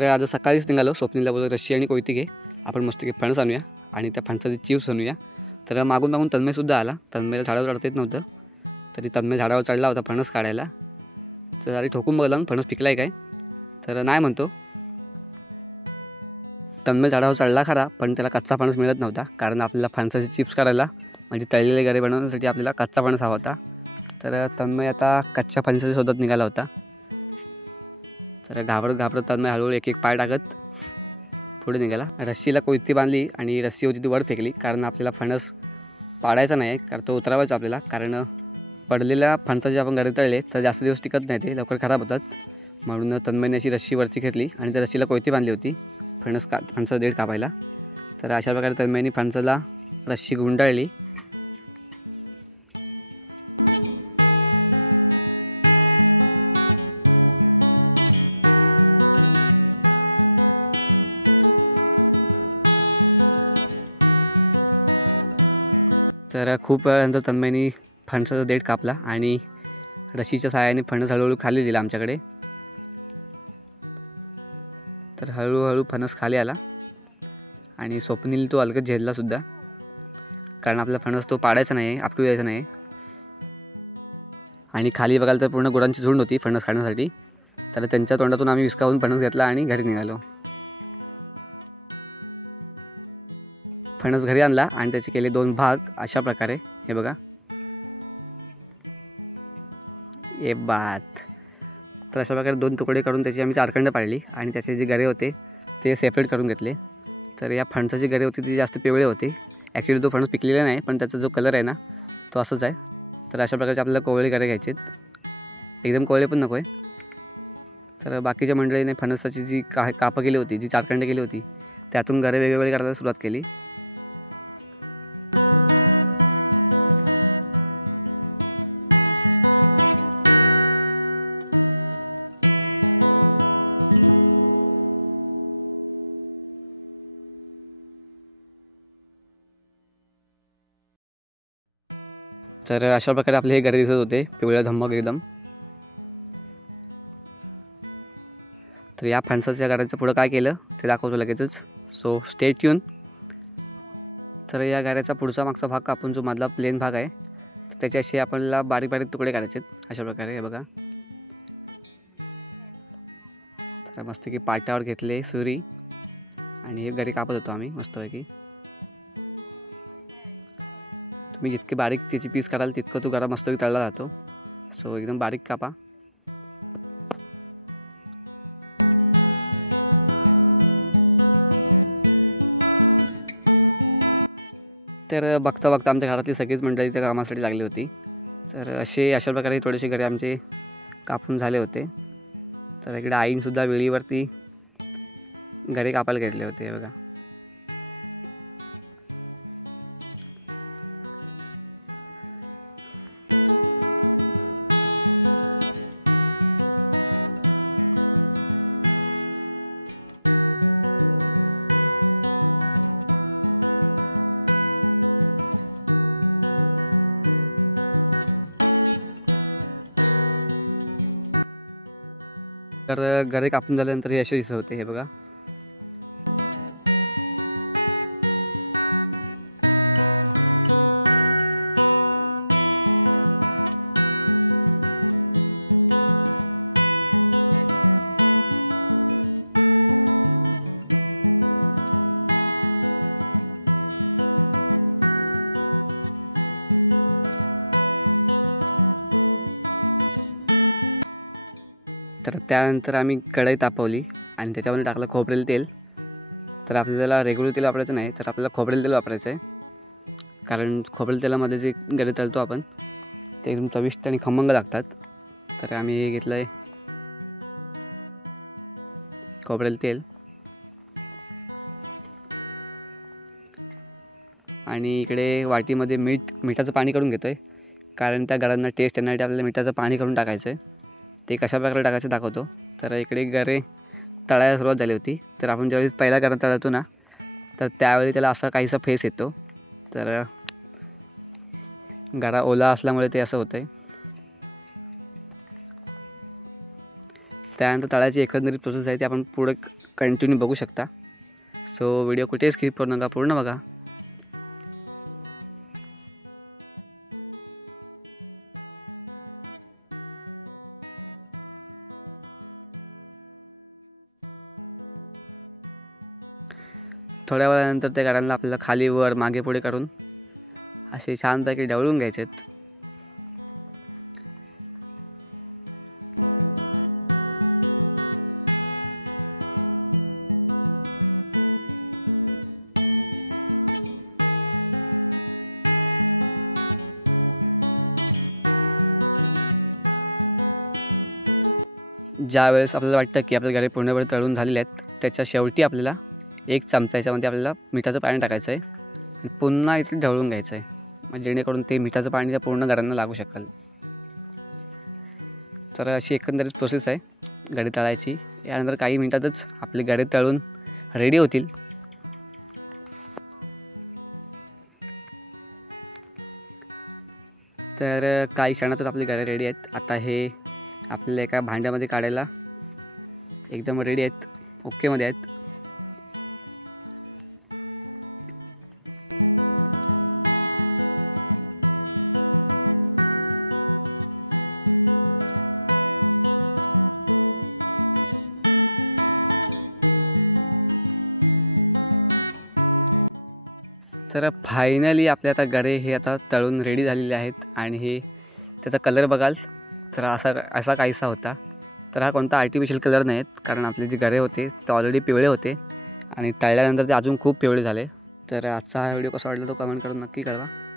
तर आज सकाळीच निघालो. स्वप्नीला बोलतो रशी आणि कोयती घे, आपण मस्त की फणस आणूया आणि त्या फणसाची चिप्स बनवूया. तर मागून मागून तन्मयसुद्धा आला. तन्मयला झाडावर चढता येत नव्हतं, तरी तन्मय झाडावर चढला होता फणस काढायला. तर आधी ठोकून बघला फणस पिकलाय काय, तर नाही म्हणतो. तन्मय झाडावर चढला खरा, पण त्याला कच्चा फणस मिळत नव्हता, कारण आपल्याला फणसाची चिप्स करायला म्हणजे तळलेले गरे बनवण्यासाठी आपल्याला कच्चा फणस हवा होता. तर तन्मय आता कच्च्या फणसाच्या शोधात निघाला होता. तर घाबरत घाबरत तन्मय हळूहळू एक एक पाय टाकत पुढे निघाला. रस्सीला कोयती बांधली आणि रस्सी होती ती वर फेकली, कारण आपल्याला फणस पाडायचा नाही, कारण तो उतरावायचा आपल्याला. कारण पडलेल्या फणसाचे आपण घरी तळले तर जास्त दिवस टिकत नाही, ते लवकर खराब होतात. म्हणून तन्मयने अशी रस्सी वरती घेतली आणि त्या रस्सीला कोयती बांधली होती फणसाचा देठ कापायला. तर अशा प्रकारे तन्मयने फणसाला रस्सी गुंडाळली. तर खूप वेळानंतर तन्मयने फणसाचा देठ कापला आणि रशीच्या सहाय्याने फणस हळूहळू खाली दिला आमच्याकडे. तर हळूहळू फणस खाली आला आणि स्वप्नील तो अलगद झेलला सुद्धा, कारण आपला फणस तो पाडायचा नाही, आपटू द्यायचा नाही. आणि खाली बघाल तर पूर्ण गुरांची झुंड होती फणस खाण्यासाठी. तर त्यांच्या तोंडातून आम्ही विस्कावून फणस घेतला आणि घरी निघालो. फणस घरी आणला आणि त्याचे केले 2 भाग अशा प्रकारे. हे बघा, हे बात. तर अशा प्रकारे 2 तुकडे करून त्याची आम्ही चारखंड पाडली आणि त्याचे जे गरे होते ते सेपरेट करून घेतले. तर या फणसाचे गरे होते ते जास्त पिवळे होते. ॲक्च्युली तो फणस पिकलेला नाही, पण त्याचा जो कलर आहे ना तो असंच आहे. तर अशा प्रकारचे आपल्याला कोवळे गरे घ्यायचे, एकदम कोवळे पण नको आहे. तर बाकीच्या मंडळीने फणसाची जी कापं केली होती, जी चारखंड केली होती, त्यातून गरे वेगवेगळे करायला सुरुवात केली. तर अशा प्रकारे आपले हे गरे दिसत होते, पिवळ्या धम्मक एकदम. तर या फणसाच्या गऱ्याचं पुढं काय केलं ते दाखवतो लगेचच, सो स्टे ट्यून. तर या गऱ्याचा पुढचा मागचा भाग कापून जो मधला प्लेन भाग आहे तर त्याचे असे आपल्याला बारीक बारीक तुकडे करायचे अशा प्रकारे. हे बघा, तर मस्त की पाट्यावर घेतले सुरी आणि हे गरी कापत होतो आम्ही मस्तपैकी. तुम्ही जितके बारीक त्याची पीस कराल तितकं तो गरा मस्तपैकी तळला जातो. सो एकदम बारीक कापा. तर बघता बघता आमच्या घरातली सगळीच मंडळी त्या कामासाठी लागली होती. तर अशा प्रकारे थोडेसे गरे आमचे कापून झाले होते. तर इकडे आईनसुद्धा वेळीवरती गरे कापायला घेतले होते. हे बघा, तर गरे कापून झाल्यानंतर हे असे दिसत होते. हे बघा, तर त्यानंतर आम्ही कढई तापवली आणि त्याच्यामध्ये टाकलं खोबरेल तेल. तर आपल्याला रेग्युलर तेल वापरायचं नाही, तर आपल्याला खोबरेल तेल वापरायचं आहे, कारण खोबरेल तेलामध्ये जे गरे तळतो आपण ते एकदम चविष्ट आणि खमंग लागतात. तर आम्ही हे घेतलं आहे खोबरेल तेल आणि इकडे वाटीमध्ये मिठाचं पाणी करून घेतो आहे, कारण त्या गऱ्यांना टेस्ट येण्यासाठी आपल्याला मिठाचं पाणी करून टाकायचं आहे. ते कशा प्रकारे टाकायचं दाखवतो. तर इकडे गरे तळायला सुरुवात झाली होती. तर आपण ज्यावेळी पहिला गरा तळतो ना तर त्यावेळी त्याला असा काहीसा फेस येतो. तर गरा ओला असल्यामुळे ते असं होतं आहे. त्यानंतर तळायची एकंदरीत प्रोसेस आहे ती आपण पुढे कंटिन्यू बघू शकता. सो व्हिडिओ कुठेही स्किप करू नका, पूर्ण बघा. थोड्या वेळानंतर त्या गाड्यांना आपल्याला खाली वर मागे पुढे करून असे छानपैकी ढवळून घ्यायचे आहेत. ज्यावेळेस आपल्याला वाटतं की आपल्या गाडी पूर्णपणे तळून झालेले आहेत, त्याच्या शेवटी आपल्याला 1 चमचा याच्यामध्ये आपल्याला मिठाचं पाणी टाकायचं आहे. पुन्हा इथे ढवळून घ्यायचं आहे, म्हणजे जेणेकरून ते मिठाचं पाणी त्या पूर्ण गाड्यांना लागू शकेल. तर अशी एकंदरीत प्रोसेस आहे गाडी तळायची. यानंतर काही मिनिटातच आपली गाडी तळून रेडी होतील. तर काही क्षणातच आपली गाडी रेडी आहेत. आता हे आपल्याला एका भांड्यामध्ये काढायला एकदम रेडी आहेत, ओकेमध्ये आहेत. तर फायनली आपले आता गरे हे आता तळून रेडी झालेले आहेत. आणि हे त्याचा कलर बघाल तर असा काहीसा होता. तर हा कोणता आर्टिफिशियल कलर नाही आहेत, कारण आपले जे गरे होते ते ऑलरेडी पिवळे होते आणि तळल्यानंतर ते अजून खूप पिवळे झाले. तर आजचा हा व्हिडिओ कसा वाटला तो कमेंट करून नक्की कळवा.